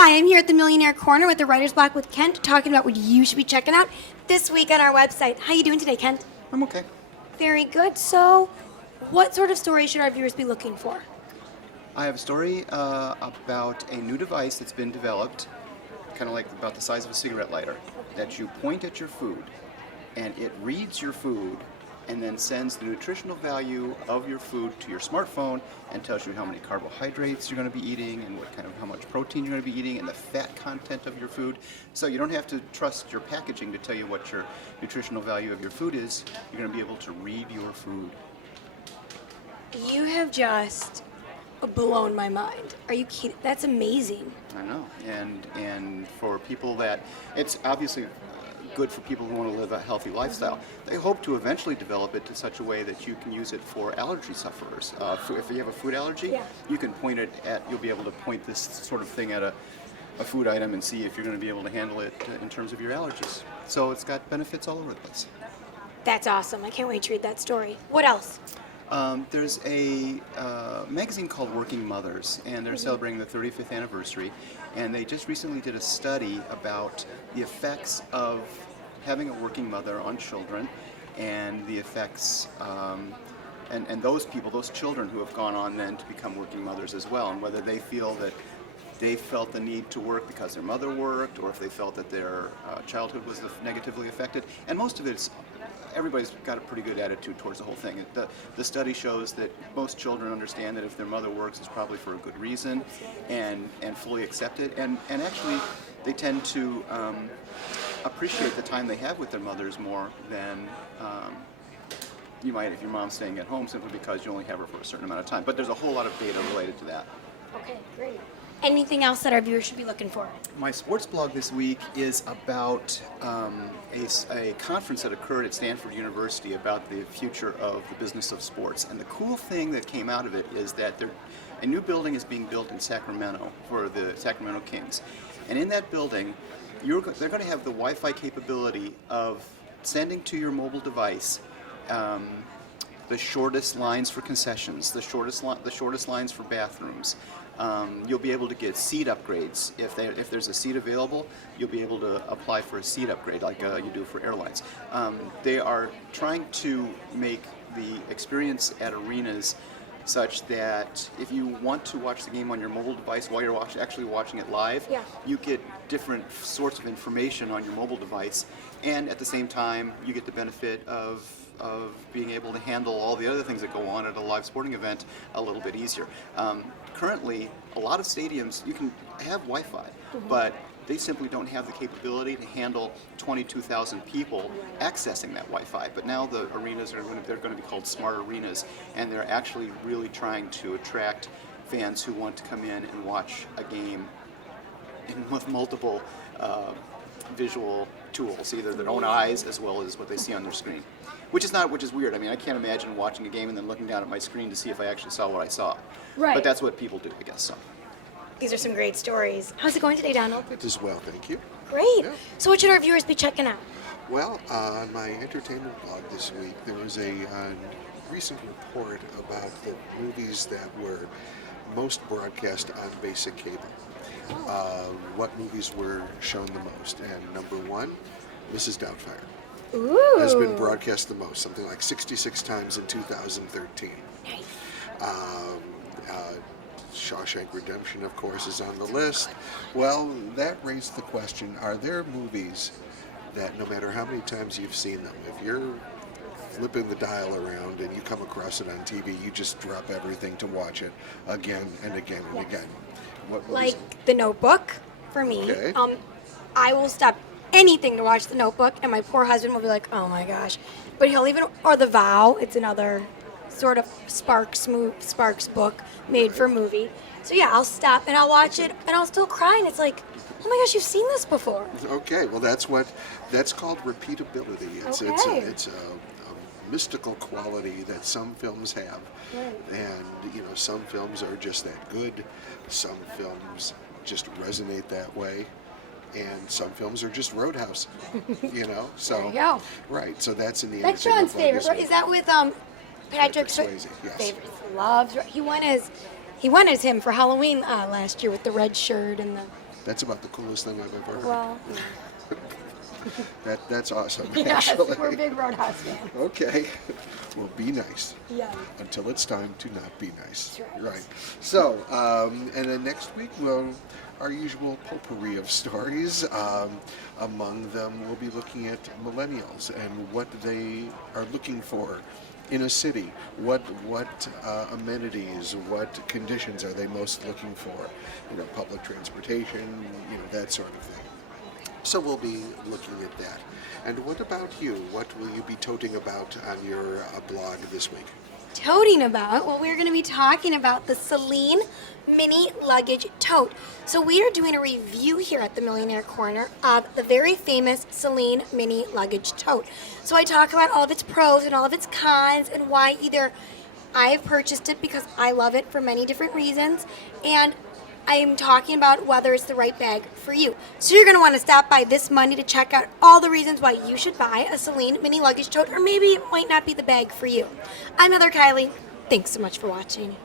Hi, I'm here at the Millionaire Corner with the Writer's Block with Kent, talking about what you should be checking out this week on our website. How you doing today, Kent? I'm okay. Very good. So, what sort of story should our viewers be looking for? I have a story about a new device that's been developed, kind of like about the size of a cigarette lighter, that you point at your food, and it reads your food and then sends the nutritional value of your food to your smartphone and tells you how many carbohydrates you're going to be eating and how much protein you're going to be eating and the fat content of your food. So you don't have to trust your packaging to tell you what your nutritional value of your food is. You're going to be able to read your food. You have just blown my mind. Are you kidding? That's amazing. I know, and for people that, it's obviously good for people who want to live a healthy lifestyle. They hope to eventually develop it to such a way that you can use it for allergy sufferers. If you have a food allergy, you can point it at, you'll be able to point this sort of thing at a food item and see if you're going to be able to handle it in terms of your allergies. So it's got benefits all over the place. That's awesome. I can't wait to read that story. What else? There's a magazine called Working Mothers, and they're celebrating the 35th anniversary, and they just recently did a study about the effects of having a working mother on children, and the effects, and those people, those children who have gone on then to become working mothers as well, and whether they feel that they felt the need to work because their mother worked, or if they felt that their childhood was negatively affected. And most of it's, everybody's got a pretty good attitude towards the whole thing. The study shows that most children understand that if their mother works, it's probably for a good reason, and fully accept it. And actually, they tend to appreciate the time they have with their mothers more than you might if your mom's staying at home, simply because you only have her for a certain amount of time. But there's a whole lot of data related to that. Okay, great. Anything else that our viewers should be looking for? My sports blog this week is about a conference that occurred at Stanford University about the future of the business of sports. And the cool thing that came out of it is that a new building is being built in Sacramento for the Sacramento Kings. And in that building, they're going to have the Wi-Fi capability of sending to your mobile device the shortest lines for concessions, the shortest lines for bathrooms. You'll be able to get seat upgrades. If there's a seat available, you'll be able to apply for a seat upgrade like you do for airlines. They are trying to make the experience at arenas such that if you want to watch the game on your mobile device while you're actually watching it live, you get different sorts of information on your mobile device, and at the same time you get the benefit of being able to handle all the other things that go on at a live sporting event a little bit easier. Currently, a lot of stadiums, you can have Wi-Fi, but they simply don't have the capability to handle 22,000 people accessing that Wi-Fi. But now the arenas they're going to be called smart arenas, and they're actually really trying to attract fans who want to come in and watch a game with multiple visual tools, either their own eyes as well as what they see on their screen. Which is weird. I mean, I can't imagine watching a game and then looking down at my screen to see if I actually saw what I saw. Right. But that's what people do, I guess. So. These are some great stories. How's it going today, Donald? It is well, thank you. Great. Yeah. So what should our viewers be checking out? Well, on my entertainment blog this week, there was a recent report about the movies that were most broadcast on basic cable. What movies were shown the most? And number one, Mrs. Doubtfire. Ooh. Has been broadcast the most, something like 66 times in 2013. Nice. Shawshank Redemption, of course, is on the list. Well, that raised the question, are there movies that no matter how many times you've seen them, if you're flipping the dial around and you come across it on TV, you just drop everything to watch it again and again and again? What Like The Notebook, for me. Okay. I will stop anything to watch The Notebook, and my poor husband will be like, oh my gosh. But he'll even, or The Vow, it's another sort of Sparks book made for movie. So yeah, I'll stop and I'll watch it, and I'll still cry, and it's like, oh my gosh, you've seen this before. Okay, well that's called repeatability. It's a mystical quality that some films have, and some films are just that good. Some films just resonate that way, and some films are just Roadhouse. So there you go. Right, so that's in the. That's John's favorite. Right? Is that with Patrick Swayze? Yes. Favorite. He won as him for Halloween last year with the red shirt and the That's about the coolest thing I've ever heard. Well, That's awesome, yes, actually. we're big Roadhouse fans. Okay. Well, be nice. Yeah. Until it's time to not be nice. That's right. So, and then next week, our usual potpourri of stories. Among them, we'll be looking at millennials and what they are looking for in a city. What amenities, what conditions are they most looking for? Public transportation, that sort of thing. So we'll be looking at that. And what about you? What will you be toting about on your blog this week? Toting about? Well, we're going to be talking about the Celine Mini Luggage Tote. So we are doing a review here at the Millionaire Corner of the very famous Celine Mini Luggage Tote. So I talk about all of its pros and all of its cons and why either I've purchased it because I love it for many different reasons, and I am talking about whether it's the right bag for you. So you're going to want to stop by this Monday to check out all the reasons why you should buy a Celine Mini Luggage Tote, or maybe it might not be the bag for you. I'm Heather Kiley. Thanks so much for watching.